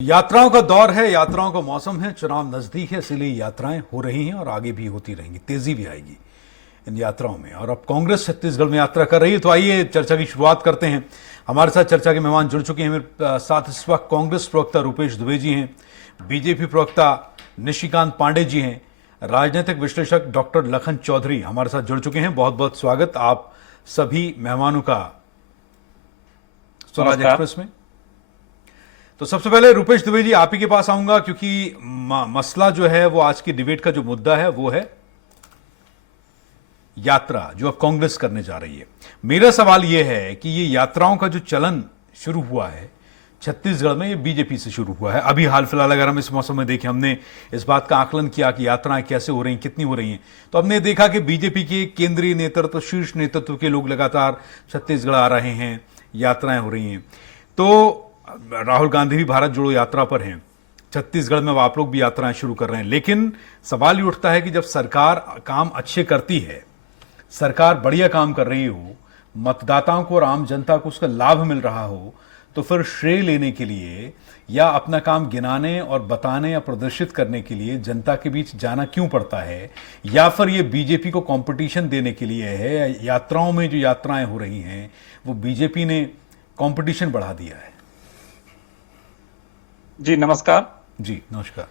यात्राओं का दौर है, यात्राओं का मौसम है, चुनाव नजदीक है, इसलिए यात्राएं हो रही हैं और आगे भी होती रहेंगी, तेजी भी आएगी इन यात्राओं में। और अब कांग्रेस छत्तीसगढ़ में यात्रा कर रही है, तो आइए चर्चा की शुरुआत करते हैं। हमारे साथ चर्चा के मेहमान जुड़ चुके हैं। मेरे साथ इस वक्त कांग्रेस प्रवक्ता रूपेश दुबे जी हैं, बीजेपी प्रवक्ता निशिकांत पांडे जी हैं, राजनीतिक विश्लेषक डॉक्टर लखन चौधरी हमारे साथ जुड़ चुके हैं। बहुत बहुत स्वागत आप सभी मेहमानों का स्वराज एक्सप्रेस में। तो सबसे पहले रूपेश दुबे जी आप ही के पास आऊंगा, क्योंकि मसला जो है वो आज की डिबेट का जो मुद्दा है वो है यात्रा जो अब कांग्रेस करने जा रही है। मेरा सवाल यह है कि ये यात्राओं का जो चलन शुरू हुआ है छत्तीसगढ़ में, ये बीजेपी से शुरू हुआ है। अभी हाल फिलहाल अगर हम इस मौसम में देखें, हमने इस बात का आकलन किया कि यात्राएं कैसे हो रही हैं, कितनी हो रही हैं, तो हमने देखा कि बीजेपी के केंद्रीय नेतृत्व, शीर्ष नेतृत्व के लोग लगातार छत्तीसगढ़ आ रहे हैं, यात्राएं हो रही हैं। तो राहुल गांधी भी भारत जोड़ो यात्रा पर हैं, छत्तीसगढ़ में अब आप लोग भी यात्राएं शुरू कर रहे हैं। लेकिन सवाल ये उठता है कि जब सरकार काम अच्छे करती है, सरकार बढ़िया काम कर रही हो, मतदाताओं को और आम जनता को उसका लाभ मिल रहा हो, तो फिर श्रेय लेने के लिए या अपना काम गिनाने और बताने या प्रदर्शित करने के लिए जनता के बीच जाना क्यों पड़ता है? या फिर ये बीजेपी को कंपटीशन देने के लिए है? यात्राओं में जो यात्राएं हो रही हैं वो बीजेपी ने कंपटीशन बढ़ा दिया है? जी नमस्कार। जी नमस्कार।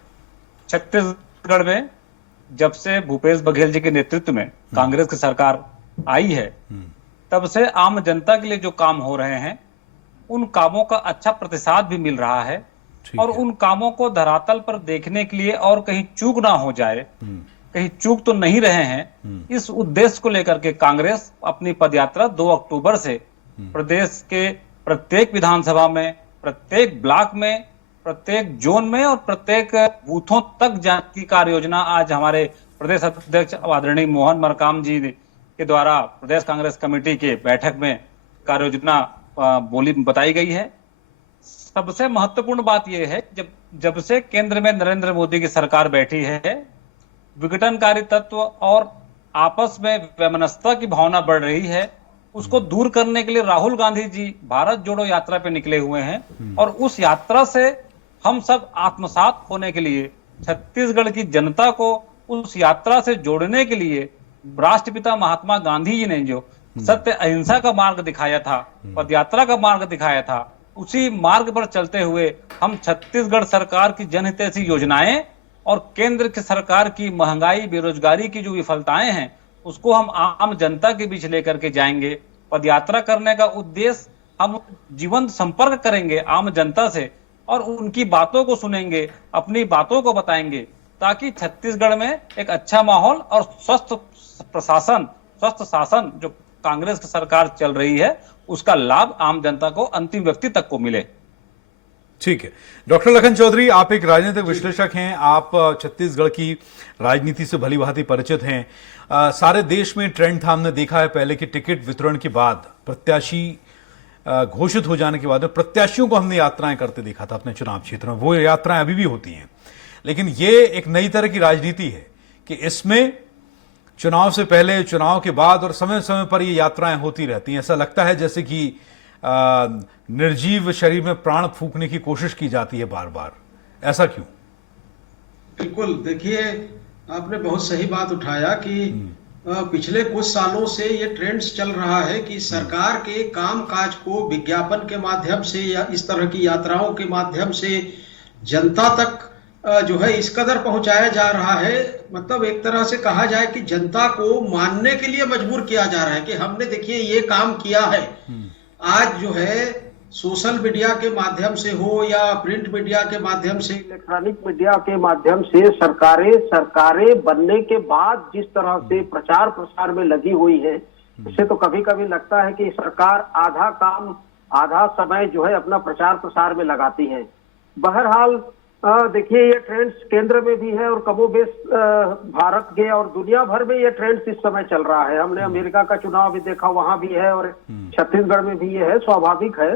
छत्तीसगढ़ में जब से भूपेश बघेल जी के नेतृत्व में कांग्रेस की सरकार आई है, तब से आम जनता के लिए जो काम हो रहे हैं उन कामों का अच्छा प्रतिसाद भी मिल रहा है। और उन कामों को धरातल पर देखने के लिए और कहीं चूक ना हो जाए, कहीं चूक तो नहीं रहे हैं, इस उद्देश्य को लेकर के कांग्रेस अपनी पदयात्रा 2 अक्टूबर से प्रदेश के प्रत्येक विधानसभा में, प्रत्येक ब्लॉक में, प्रत्येक जोन में और प्रत्येक बूथों तक जाने की कार्य योजना आज हमारे प्रदेश अध्यक्ष आदरणीय मोहन मरकाम जी के द्वारा प्रदेश कांग्रेस कमेटी के बैठक में कार्य योजना बोली बताई गई है। सबसे महत्वपूर्ण बात यह है, जब से केंद्र में नरेंद्र मोदी की सरकार बैठी है, विघटनकारी तत्व और आपस में वैमनस्यता की भावना बढ़ रही है, उसको दूर करने के लिए राहुल गांधी जी भारत जोड़ो यात्रा पे निकले हुए हैं। और उस यात्रा से हम सब आत्मसात होने के लिए, छत्तीसगढ़ की जनता को उस यात्रा से जोड़ने के लिए राष्ट्रपिता महात्मा गांधी जी ने जो सत्य अहिंसा का मार्ग दिखाया था, पदयात्रा का मार्ग दिखाया था, उसी मार्ग पर चलते हुए हम छत्तीसगढ़ सरकार की जनहितैषी योजनाएं और केंद्र की सरकार की महंगाई, बेरोजगारी की जो विफलताएं हैं, उसको हम आम जनता के बीच लेकर के जाएंगे। पदयात्रा करने का उद्देश्य, हम जीवंत संपर्क करेंगे आम जनता से और उनकी बातों को सुनेंगे, अपनी बातों को बताएंगे, ताकि छत्तीसगढ़ में एक अच्छा माहौल और स्वस्थ प्रशासन, स्वस्थ शासन जो कांग्रेस की सरकार चल रही है, उसका लाभ आम जनता को, अंतिम व्यक्ति तक को मिले। ठीक है। डॉक्टर लखन चौधरी, आप एक राजनीतिक विश्लेषक हैं, आप छत्तीसगढ़ की राजनीति से भली भांति परिचित हैं। सारे देश में ट्रेंड था, हमने देखा है पहले कि टिकट वितरण के बाद, प्रत्याशी घोषित हो जाने के बाद प्रत्याशियों को हमने यात्राएं करते देखा था अपने चुनाव क्षेत्र में। वो यात्राएं अभी भी होती हैं, लेकिन ये एक नई तरह की राजनीति है कि इसमें चुनाव से पहले, चुनाव के बाद और समय समय पर ये यात्राएं होती रहती हैं। ऐसा लगता है जैसे कि निर्जीव शरीर में प्राण फूंकने की कोशिश की जाती है बार बार। ऐसा क्यों? बिल्कुल, देखिए आपने बहुत सही बात उठाया कि पिछले कुछ सालों से ये ट्रेंड्स चल रहा है कि सरकार के काम काज को विज्ञापन के माध्यम से या इस तरह की यात्राओं के माध्यम से जनता तक जो है इस कदर पहुंचाया जा रहा है, मतलब एक तरह से कहा जाए कि जनता को मानने के लिए मजबूर किया जा रहा है कि हमने देखिए ये काम किया है। आज जो है सोशल मीडिया के माध्यम से हो या प्रिंट मीडिया के माध्यम से, इलेक्ट्रॉनिक मीडिया के माध्यम से सरकारें बनने के बाद जिस तरह से प्रचार प्रसार में लगी हुई है, इससे तो कभी कभी लगता है कि सरकार आधा काम, आधा समय जो है अपना प्रचार प्रसार में लगाती है। बहरहाल देखिए ये ट्रेंड्स केंद्र में भी है और कमोबेश भारत के और दुनिया भर में ये ट्रेंड्स इस समय चल रहा है। हमने अमेरिका का चुनाव भी देखा, वहां भी है, और छत्तीसगढ़ में भी ये है, स्वाभाविक है।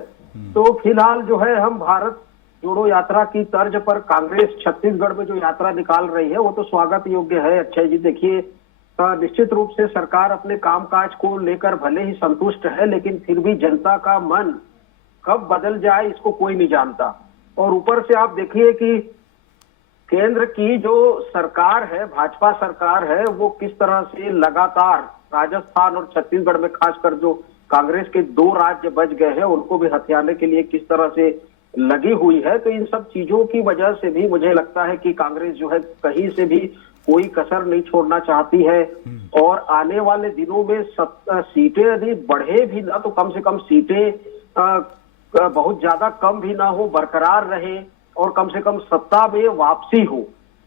तो फिलहाल जो है हम भारत जोड़ो यात्रा की तर्ज पर कांग्रेस छत्तीसगढ़ में जो यात्रा निकाल रही है वो तो स्वागत योग्य है। अच्छा जी, देखिए निश्चित रूप से सरकार अपने कामकाज को लेकर भले ही संतुष्ट है, लेकिन फिर भी जनता का मन कब बदल जाए इसको कोई नहीं जानता। और ऊपर से आप देखिए कि केंद्र की जो सरकार है, भाजपा सरकार है, वो किस तरह से लगातार राजस्थान और छत्तीसगढ़ में खासकर जो कांग्रेस के 2 राज्य बच गए हैं उनको भी हथियाने के लिए किस तरह से लगी हुई है। तो इन सब चीजों की वजह से भी मुझे लगता है कि कांग्रेस जो है कहीं से भी कोई कसर नहीं छोड़ना चाहती है और आने वाले दिनों में सीटें यदि बढ़े भी ना तो कम से कम सीटें बहुत ज्यादा कम भी ना हो, बरकरार रहे और कम से कम सत्ता में वापसी हो।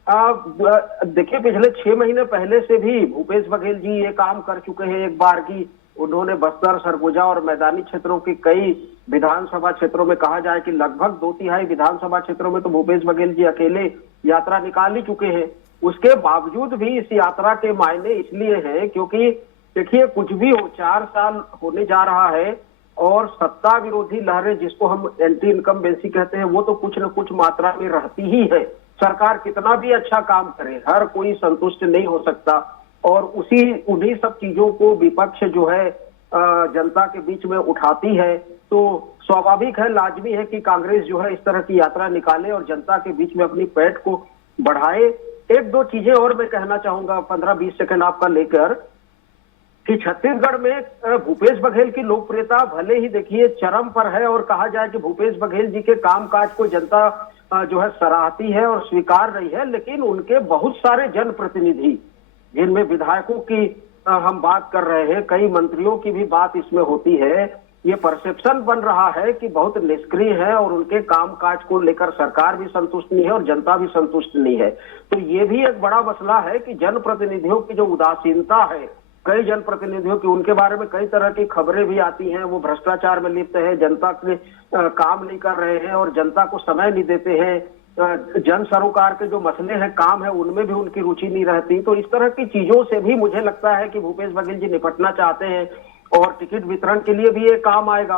देखिए पिछले 6 महीने पहले से भी भूपेश बघेल जी ये काम कर चुके हैं एक बार की उन्होंने बस्तर, सरगुजा और मैदानी क्षेत्रों के कई विधानसभा क्षेत्रों में कहा जाए कि लगभग 2/3 विधानसभा क्षेत्रों में तो भूपेश बघेल जी अकेले यात्रा निकाल ही चुके हैं। उसके बावजूद भी इस यात्रा के मायने इसलिए हैं क्योंकि देखिए कुछ भी हो 4 साल होने जा रहा है और सत्ता विरोधी लहरें जिसको हम एंटी इनकम्बेंसी कहते हैं वो तो कुछ न कुछ मात्रा में रहती ही है। सरकार कितना भी अच्छा काम करे हर कोई संतुष्ट नहीं हो सकता और उन्हीं सब चीजों को विपक्ष जो है जनता के बीच में उठाती है। तो स्वाभाविक है, लाजमी है कि कांग्रेस जो है इस तरह की यात्रा निकाले और जनता के बीच में अपनी पैठ को बढ़ाए। 1-2 चीजें और मैं कहना चाहूंगा 15-20 सेकंड आपका लेकर कि छत्तीसगढ़ में भूपेश बघेल की लोकप्रियता भले ही देखिए चरम पर है और कहा जाए कि भूपेश बघेल जी के कामकाज को जनता जो है सराहती है और स्वीकार रही है, लेकिन उनके बहुत सारे जनप्रतिनिधि जिनमें विधायकों की हम बात कर रहे हैं, कई मंत्रियों की भी बात इसमें होती है, ये परसेप्शन बन रहा है कि बहुत निष्क्रिय है और उनके कामकाज को लेकर सरकार भी संतुष्ट नहीं है और जनता भी संतुष्ट नहीं है। तो ये भी एक बड़ा मसला है कि जनप्रतिनिधियों की जो उदासीनता है, कई जनप्रतिनिधियों की उनके बारे में कई तरह की खबरें भी आती हैं, वो भ्रष्टाचार में लिप्त है, जनता के काम नहीं कर रहे हैं और जनता को समय नहीं देते हैं, जन सरोकार के जो मसले हैं काम है उनमें भी उनकी रुचि नहीं रहती। तो इस तरह की चीजों से भी मुझे लगता है कि भूपेश बघेल जी निपटना चाहते हैं और टिकट वितरण के लिए भी ये काम आएगा।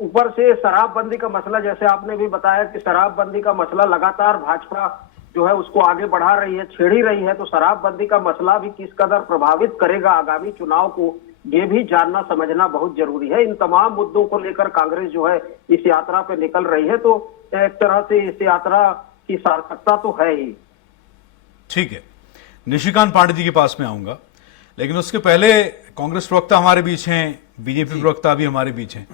ऊपर से शराबबंदी का मसला, जैसे आपने भी बताया कि शराबबंदी का मसला लगातार भाजपा जो है उसको आगे बढ़ा रही है, छेड़ ही रही है, तो शराबबंदी का मसला भी किस कदर प्रभावित करेगा आगामी चुनाव को, ये भी जानना समझना बहुत जरूरी है। इन तमाम मुद्दों को लेकर कांग्रेस जो है इस यात्रा पे निकल रही है, तो एक तरह से इस यात्रा की सार्थकता तो है ही। ठीक है, निशिकांत पांडे जी के पास में आऊंगा, लेकिन उसके पहले कांग्रेस प्रवक्ता हमारे बीच हैं, बीजेपी प्रवक्ता भी हमारे बीच हैं।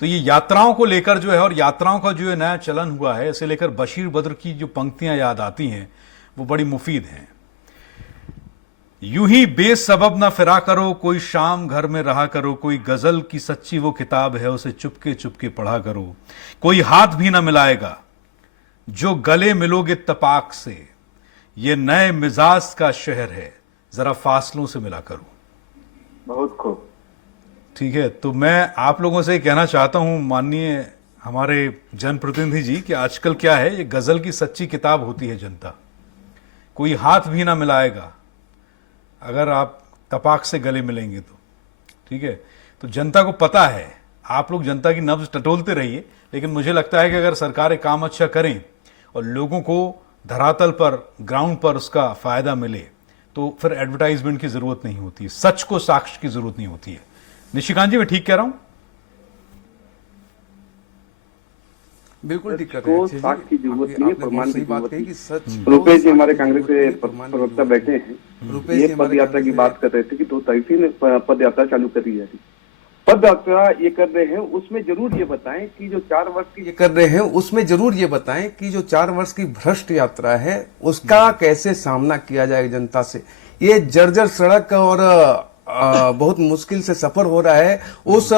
तो ये यात्राओं को लेकर जो है और यात्राओं का जो है नया चलन हुआ है, इसे लेकर बशीर बद्र की जो पंक्तियां याद आती हैं वो बड़ी मुफीद हैं। यूं ही बेसबब ना फिरा करो, कोई शाम घर में रहा करो, कोई गजल की सच्ची वो किताब है उसे चुपके चुपके पढ़ा करो, कोई हाथ भी ना मिलाएगा जो गले मिलोगे तपाक से, ये नए मिजाज का शहर है जरा फासलों से मिला करो। बहुत खूब। ठीक है, तो मैं आप लोगों से कहना चाहता हूं माननीय हमारे जनप्रतिनिधि जी कि आजकल क्या है, ये गजल की सच्ची किताब होती है जनता, कोई हाथ भी ना मिलाएगा अगर आप तपाक से गले मिलेंगे तो। ठीक है, तो जनता को पता है, आप लोग जनता की नब्ज टटोलते रहिए, लेकिन मुझे लगता है कि अगर सरकारें काम अच्छा करें और लोगों को धरातल पर, ग्राउंड पर उसका फायदा मिले तो फिर एडवर्टाइजमेंट की जरूरत नहीं होती है, सच को साक्ष्य की जरूरत नहीं होती है। निशिकांत जी, मैं ठीक कह रहा हूं? बिल्कुल ठीक कर रहे हैं। साक्ष्य की जरूरत नहीं है, प्रमाण की बात जरूरत कही कि सच। रुपेश जी हमारे कांग्रेस के प्रवक्ता बैठे हैं, रुपेश ये जी पद हमारे यात्रा की कांग्रेस बात कर रहे थे कि 2 तारीख से पद यात्रा चालू कर दी जाएगी। पद यात्रा ये कर रहे हैं उसमें जरूर ये बताएं कि जो 4 वर्ष की ये कर रहे हैं उसमें जरूर ये बताएं कि जो 4 वर्ष की भ्रष्ट यात्रा है उसका कैसे सामना किया जाएगा जनता से। ये जर्जर सड़क और बहुत मुश्किल से सफर हो रहा है, उस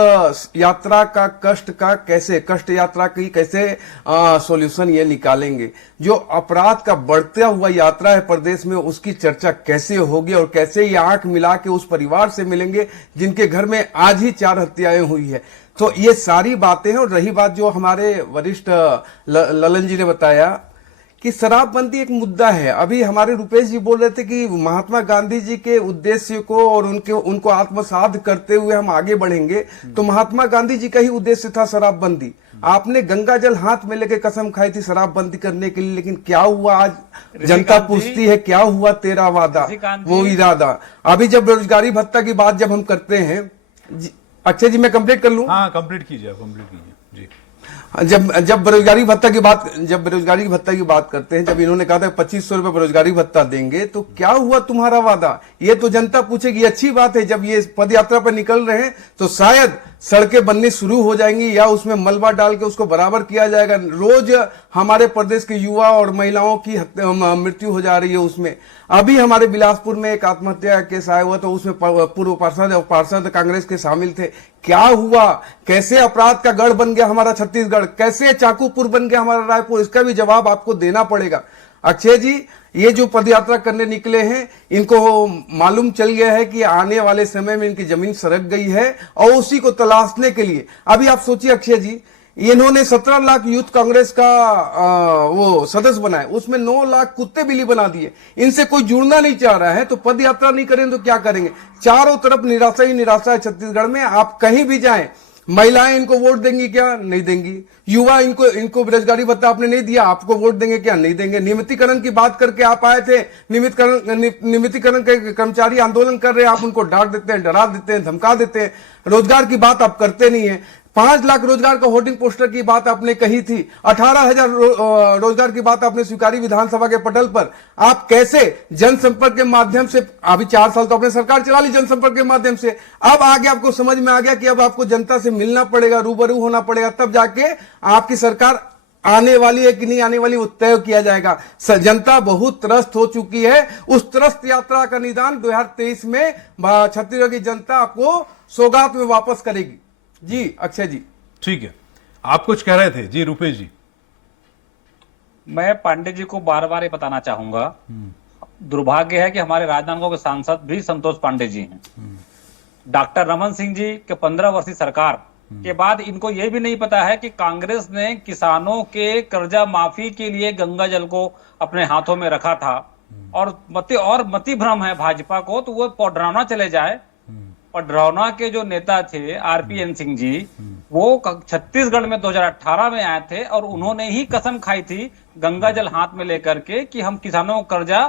यात्रा का कष्ट यात्रा की कैसे सॉल्यूशन ये निकालेंगे। जो अपराध का बढ़ता हुआ यात्रा है प्रदेश में, उसकी चर्चा कैसे होगी और कैसे ये आंख मिला के उस परिवार से मिलेंगे जिनके घर में आज ही 4 हत्याएं हुई है। तो ये सारी बातें हैं। और रही बात जो हमारे वरिष्ठ ललन जी ने बताया कि शराबबंदी एक मुद्दा है। अभी हमारे रुपेश जी बोल रहे थे कि महात्मा गांधी जी के उद्देश्य को और उनको आत्मसात करते हुए हम आगे बढ़ेंगे, तो महात्मा गांधी जी का ही उद्देश्य था शराबबंदी। आपने गंगा जल हाथ में लेके कसम खाई थी शराबबंदी करने के लिए, लेकिन क्या हुआ? आज जनता पूछती है क्या हुआ तेरा वादा, वो इरादा। अभी जब बेरोजगारी भत्ता की बात जब हम करते हैं, अच्छा जी मैं कंप्लीट कर लूं? हाँ, कंप्लीट कीजिए जी। जब बेरोजगारी भत्ता की बात करते हैं, जब इन्होंने कहा था 2500 रुपए बेरोजगारी भत्ता देंगे, तो क्या हुआ तुम्हारा वादा? ये तो जनता पूछेगी। अच्छी बात है, जब ये पद यात्रा पर निकल रहे हैं तो शायद सड़कें बननी शुरू हो जाएंगी या उसमें मलबा डाल के उसको बराबर किया जाएगा। रोज हमारे प्रदेश के युवा और महिलाओं की मृत्यु हो जा रही है उसमें। अभी हमारे बिलासपुर में एक आत्महत्या का केस आया हुआ, तो उसमें पूर्व पार्षद कांग्रेस के शामिल थे। क्या हुआ? कैसे अपराध का गढ़ बन गया हमारा छत्तीसगढ़? कैसे चाकूपुर बन गया हमारा रायपुर? इसका भी जवाब आपको देना पड़ेगा। अक्षय जी, ये जो पदयात्रा करने निकले हैं, इनको मालूम चल गया है कि आने वाले समय में इनकी जमीन सरक गई है, और उसी को तलाशने के लिए अभी आप सोचिए अक्षय जी, इन्होंने 17 लाख यूथ कांग्रेस का वो सदस्य बनाए, उसमें 9 लाख कुत्ते बिल्ली बना दिए। इनसे कोई जुड़ना नहीं चाह रहा है, तो पद यात्रा नहीं करें तो क्या करेंगे? चारों तरफ निराशा ही निराशा है छत्तीसगढ़ में। आप कहीं भी जाएं, महिलाएं इनको वोट देंगी क्या? नहीं देंगी। युवा इनको बेरोजगारी भत्ता आपने नहीं दिया, आपको वोट देंगे क्या? नहीं देंगे। नियमितीकरण की बात करके आप आए थे, नियमितीकरण के कर्मचारी आंदोलन कर रहे हैं, आप उनको डांट देते हैं, डरा देते हैं, धमका देते हैं। रोजगार की बात आप करते नहीं है। 5 लाख रोजगार का होर्डिंग पोस्टर की बात आपने कही थी, 18,000 रोजगार की बात आपने स्वीकारी विधानसभा के पटल पर। आप कैसे जनसंपर्क के माध्यम से, अभी 4 साल तो आपने सरकार चला ली जनसंपर्क के माध्यम से, अब आगे आपको समझ में आ गया कि अब आपको जनता से मिलना पड़ेगा, रूबरू होना पड़ेगा, तब जाके आपकी सरकार आने वाली है कि नहीं आने वाली वो तय किया जाएगा। जनता बहुत त्रस्त हो चुकी है। उस त्रस्त यात्रा का निदान 2023 में छत्तीसगढ़ की जनता आपको सौगात में वापस करेगी। जी अक्षय जी। ठीक है, आप कुछ कह रहे थे जी रुपेश जी। मैं पांडे जी को बार बार ये बताना चाहूंगा, दुर्भाग्य है कि हमारे राजनांदगांव के सांसद भी संतोष पांडे जी हैं। डॉक्टर रमन सिंह जी के 15 वर्षीय सरकार के बाद इनको यह भी नहीं पता है कि कांग्रेस ने किसानों के कर्जा माफी के लिए गंगा जल को अपने हाथों में रखा था, और मति भ्रम है भाजपा को, तो वो पडरौना चले जाए। पडरौना के जो नेता थे आरपीएन सिंह जी, वो छत्तीसगढ़ में 2018 में आए थे, और उन्होंने ही कसम खाई थी गंगा जल हाथ में लेकर के कि हम किसानों का कर्जा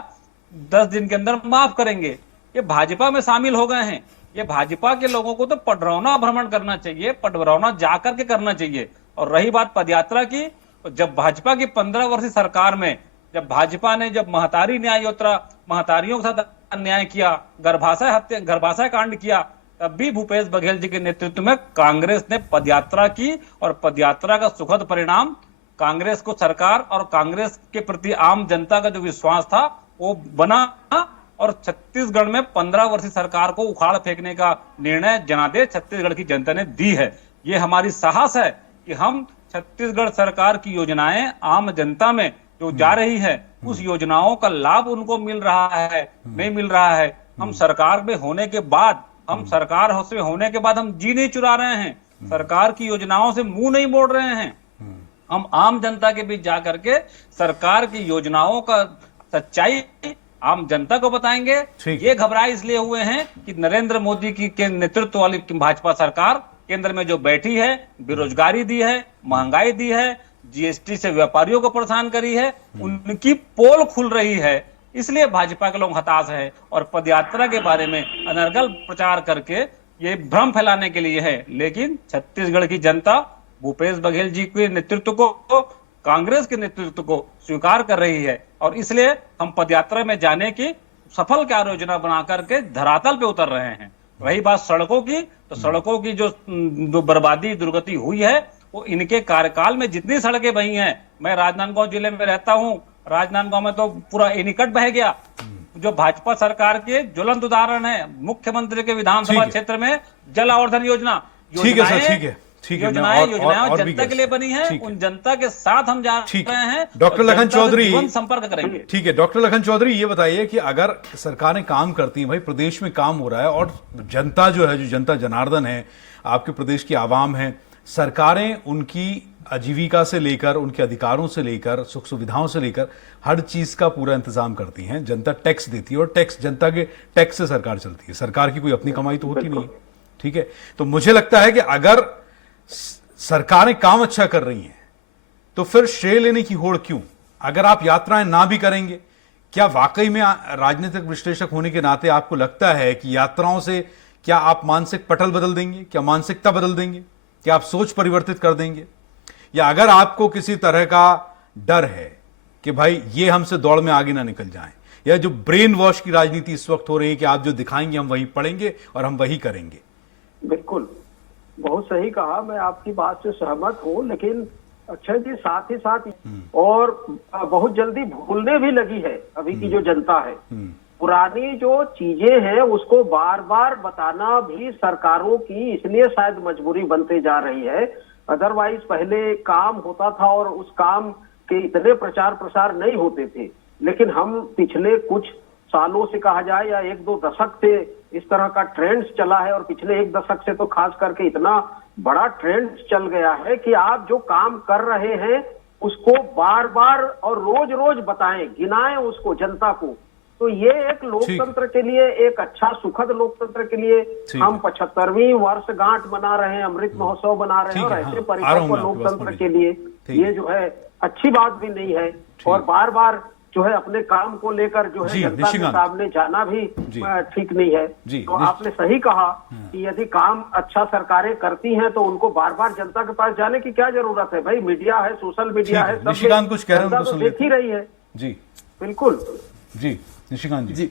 10 दिन के अंदर माफ करेंगे। ये भाजपा में शामिल हो गए हैं। ये भाजपा के लोगों को तो पडरौना भ्रमण करना चाहिए, पडरौना जाकर के करना चाहिए। और रही बात पदयात्रा की, तो जब भाजपा की 15 वर्षीय सरकार में जब भाजपा ने जब महतारी न्याय यात्रा, महतारियों के साथ अन्याय किया, गर्भाशय कांड किया, तब भी भूपेश बघेल जी के नेतृत्व में कांग्रेस ने पदयात्रा की, और पदयात्रा का सुखद परिणाम कांग्रेस को सरकार और कांग्रेस के प्रति आम जनता का जो विश्वास था वो बना, और छत्तीसगढ़ में 15 वर्षीय सरकार को उखाड़ फेंकने का निर्णय जनादेश छत्तीसगढ़ की जनता ने दी है। ये हमारी साहस है कि हम छत्तीसगढ़ सरकार की योजनाएं आम जनता में जो जा रही है, उस योजनाओं का लाभ उनको मिल रहा है, नहीं मिल रहा है। हम सरकार में होने के बाद, हम सरकार होने के बाद हम जी नहीं चुरा रहे हैं, सरकार की योजनाओं से मुंह नहीं मोड़ रहे हैं। हम आम जनता के बीच जाकर के सरकार की योजनाओं का सच्चाई आम जनता को बताएंगे। ये घबराए इसलिए हुए हैं कि नरेंद्र मोदी की के नेतृत्व वाली भाजपा सरकार केंद्र में जो बैठी है, बेरोजगारी दी है, महंगाई दी है, जीएसटी से व्यापारियों को परेशान करी है, उनकी पोल खुल रही है। इसलिए भाजपा के लोग हताश है, और पदयात्रा के बारे में अनर्गल प्रचार करके ये भ्रम फैलाने के लिए है। लेकिन छत्तीसगढ़ की जनता भूपेश बघेल जी के नेतृत्व को, कांग्रेस के नेतृत्व को स्वीकार कर रही है, और इसलिए हम पदयात्रा में जाने की सफल कार्य योजना बना करके धरातल पे उतर रहे हैं। रही बात सड़कों की, तो सड़कों की जो बर्बादी दुर्गति हुई है, वो इनके कार्यकाल में जितनी सड़कें बही हैं, मैं राजनांदगांव जिले में रहता हूं, राजनांदगांव में तो पूरा एनीकट बह गया। जो भाजपा सरकार के ज्वलंत उदाहरण है, मुख्यमंत्री के विधानसभा क्षेत्र में जल आवर्धन योजना, ठीक है सर, ठीक है, योजनाएं जनता के लिए बनी है, उन जनता के साथ हम जा रहे हैं। डॉक्टर लखन चौधरी संपर्क करेंगे। ठीक है, डॉक्टर लखन चौधरी ये बताइए कि अगर सरकारें काम करती हैं, भाई प्रदेश में काम हो रहा है, और जनता जो है, जो जनता जनार्दन है, आपके प्रदेश की आवाम है, सरकारें उनकी आजीविका से लेकर, उनके अधिकारों से लेकर, सुख सुविधाओं से लेकर हर चीज का पूरा इंतजाम करती हैं। जनता टैक्स देती है, और टैक्स, जनता के टैक्स से सरकार चलती है। सरकार की कोई अपनी कमाई तो होती नहीं है। ठीक है, तो मुझे लगता है कि अगर सरकारें काम अच्छा कर रही हैं, तो फिर श्रेय लेने की होड़ क्यों? अगर आप यात्राएं ना भी करेंगे, क्या वाकई में राजनीतिक विश्लेषक होने के नाते आपको लगता है कि यात्राओं से क्या आप मानसिक पटल बदल देंगे? क्या मानसिकता बदल देंगे? क्या आप सोच परिवर्तित कर देंगे? या अगर आपको किसी तरह का डर है कि भाई ये हमसे दौड़ में आगे ना निकल जाएं, या जो ब्रेन वॉश की राजनीति इस वक्त हो रही है कि आप जो दिखाएंगे हम वही पढ़ेंगे और हम वही करेंगे। बिल्कुल, बहुत सही कहा, मैं आपकी बात से सहमत हूँ। लेकिन अक्षय जी, साथ ही साथ और बहुत जल्दी भूलने भी लगी है अभी की जो जनता है। पुरानी जो चीजें हैं उसको बार बार बताना भी सरकारों की इसलिए शायद मजबूरी बनते जा रही है। अदरवाइज पहले काम होता था और उस काम के इतने प्रचार प्रसार नहीं होते थे। लेकिन हम पिछले कुछ सालों से कहा जाए या एक दो दशक से इस तरह का ट्रेंड चला है, और पिछले एक दशक से तो खास करके इतना बड़ा ट्रेंड चल गया है कि आप जो काम कर रहे हैं उसको बार बार और रोज रोज बताएं, गिनाएं उसको जनता को। तो ये एक लोकतंत्र के लिए, एक अच्छा सुखद लोकतंत्र के लिए हम 75वीं वर्षगांठ मना रहे हैं, अमृत महोत्सव मना रहे हैं, और ऐसे परिपक्व लोकतंत्र के लिए ये जो है अच्छी बात भी नहीं है। और बार बार जो है अपने काम को लेकर जो है जनता के सामने जाना भी ठीक नहीं है। तो आपने सही कहा कि यदि काम अच्छा सरकारें करती हैं तो उनको बार बार जनता के पास जाने की क्या जरूरत है। भाई मीडिया है, सोशल मीडिया है, सब निशिकांत कुछ कह रहे हैं, जनता तो देख ही रही है। जी बिल्कुल जी, निशिकांत जी।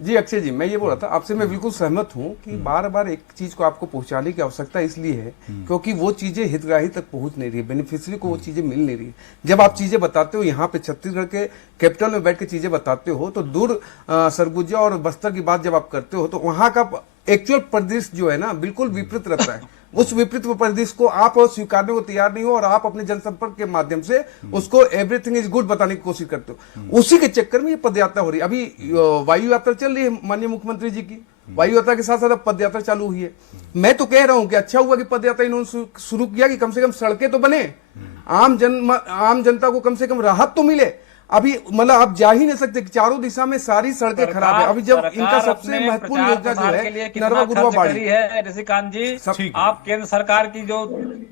जी अक्षय जी, मैं ये बोल रहा था आपसे, मैं बिल्कुल सहमत हूँ कि बार बार एक चीज को आपको पहुंचाने की आवश्यकता इसलिए है क्योंकि वो चीजें हितग्राही तक पहुंच नहीं रही है, बेनिफिशियरी को वो चीजें मिल नहीं रही है। जब आप चीजें बताते हो यहाँ पे छत्तीसगढ़ के कैपिटल में बैठ के चीजें बताते हो तो दूर सरगुजा और बस्तर की बात जब आप करते हो तो वहां का एक्चुअल परिदृश्य जो है ना बिल्कुल विपरीत रहता है। उस विपरीत परिदृश्य को आप स्वीकारने को तैयार नहीं हो और आप अपने जनसंपर्क के माध्यम से उसको एवरीथिंग इज गुड बताने की कोशिश करते हो। उसी के चक्कर में ये पदयात्रा हो रही है। अभी वायु यात्रा चल रही है माननीय मुख्यमंत्री जी की, वायु यात्रा के साथ साथ अब पदयात्रा चालू हुई है। मैं तो कह रहा हूं कि अच्छा हुआ कि पदयात्रा इन्होंने शुरू किया कि कम से कम सड़कें तो बने, आम जनता को कम से कम राहत तो मिले। अभी मतलब आप जा ही नहीं सकते, चारों दिशा में सारी सड़कें खराब है। अभी जब इनका सबसे महत्वपूर्ण योजना जो है नरवा गुरुआ बाड़ी है, ऋषिकांत जी, आप केंद्र सरकार की जो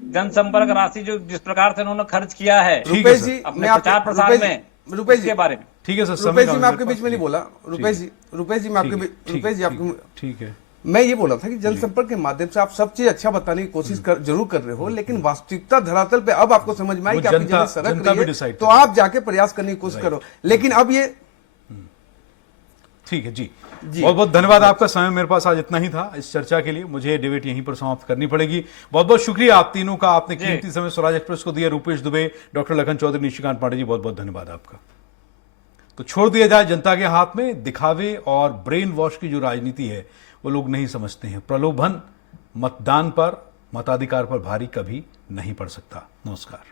जनसंपर्क राशि जो जिस प्रकार से उन्होंने खर्च किया है रुपेश जी, अपने प्रचार प्रसार में, रुपेश जी के बारे में। ठीक है सर, रुपेश जी मैं आपके बीच में नहीं बोला। रुपेश जी मैं आपके रुपेश जी आपके ठीक है, मैं ये बोला था कि जनसंपर्क के माध्यम से आप सब चीज अच्छा बताने की कोशिश जरूर कर रहे हो, लेकिन वास्तविकता धरातल पे अब आपको समझ में आई कि आपकी जमीन सरक रही है तो आप जाके प्रयास करने की कोशिश करो। लेकिन अब ये ठीक है जी, बहुत बहुत धन्यवाद आपका। समय मेरे पास आज इतना ही था इस चर्चा के लिए, मुझे डिबेट यहीं पर समाप्त करनी पड़ेगी। बहुत बहुत शुक्रिया आप तीनों का, आपने कीमती समय स्वराज एक्सप्रेस को दिया। रूपेश दुबे, डॉक्टर लखन चौधरी, निशिकांत पांडे जी, बहुत बहुत धन्यवाद आपका। तो छोड़ दिया जाए जनता के हाथ में, दिखावे और ब्रेन वॉश की जो राजनीति है वो लोग नहीं समझते हैं। प्रलोभन मतदान पर, मताधिकार पर भारी कभी नहीं पड़ सकता। नमस्कार।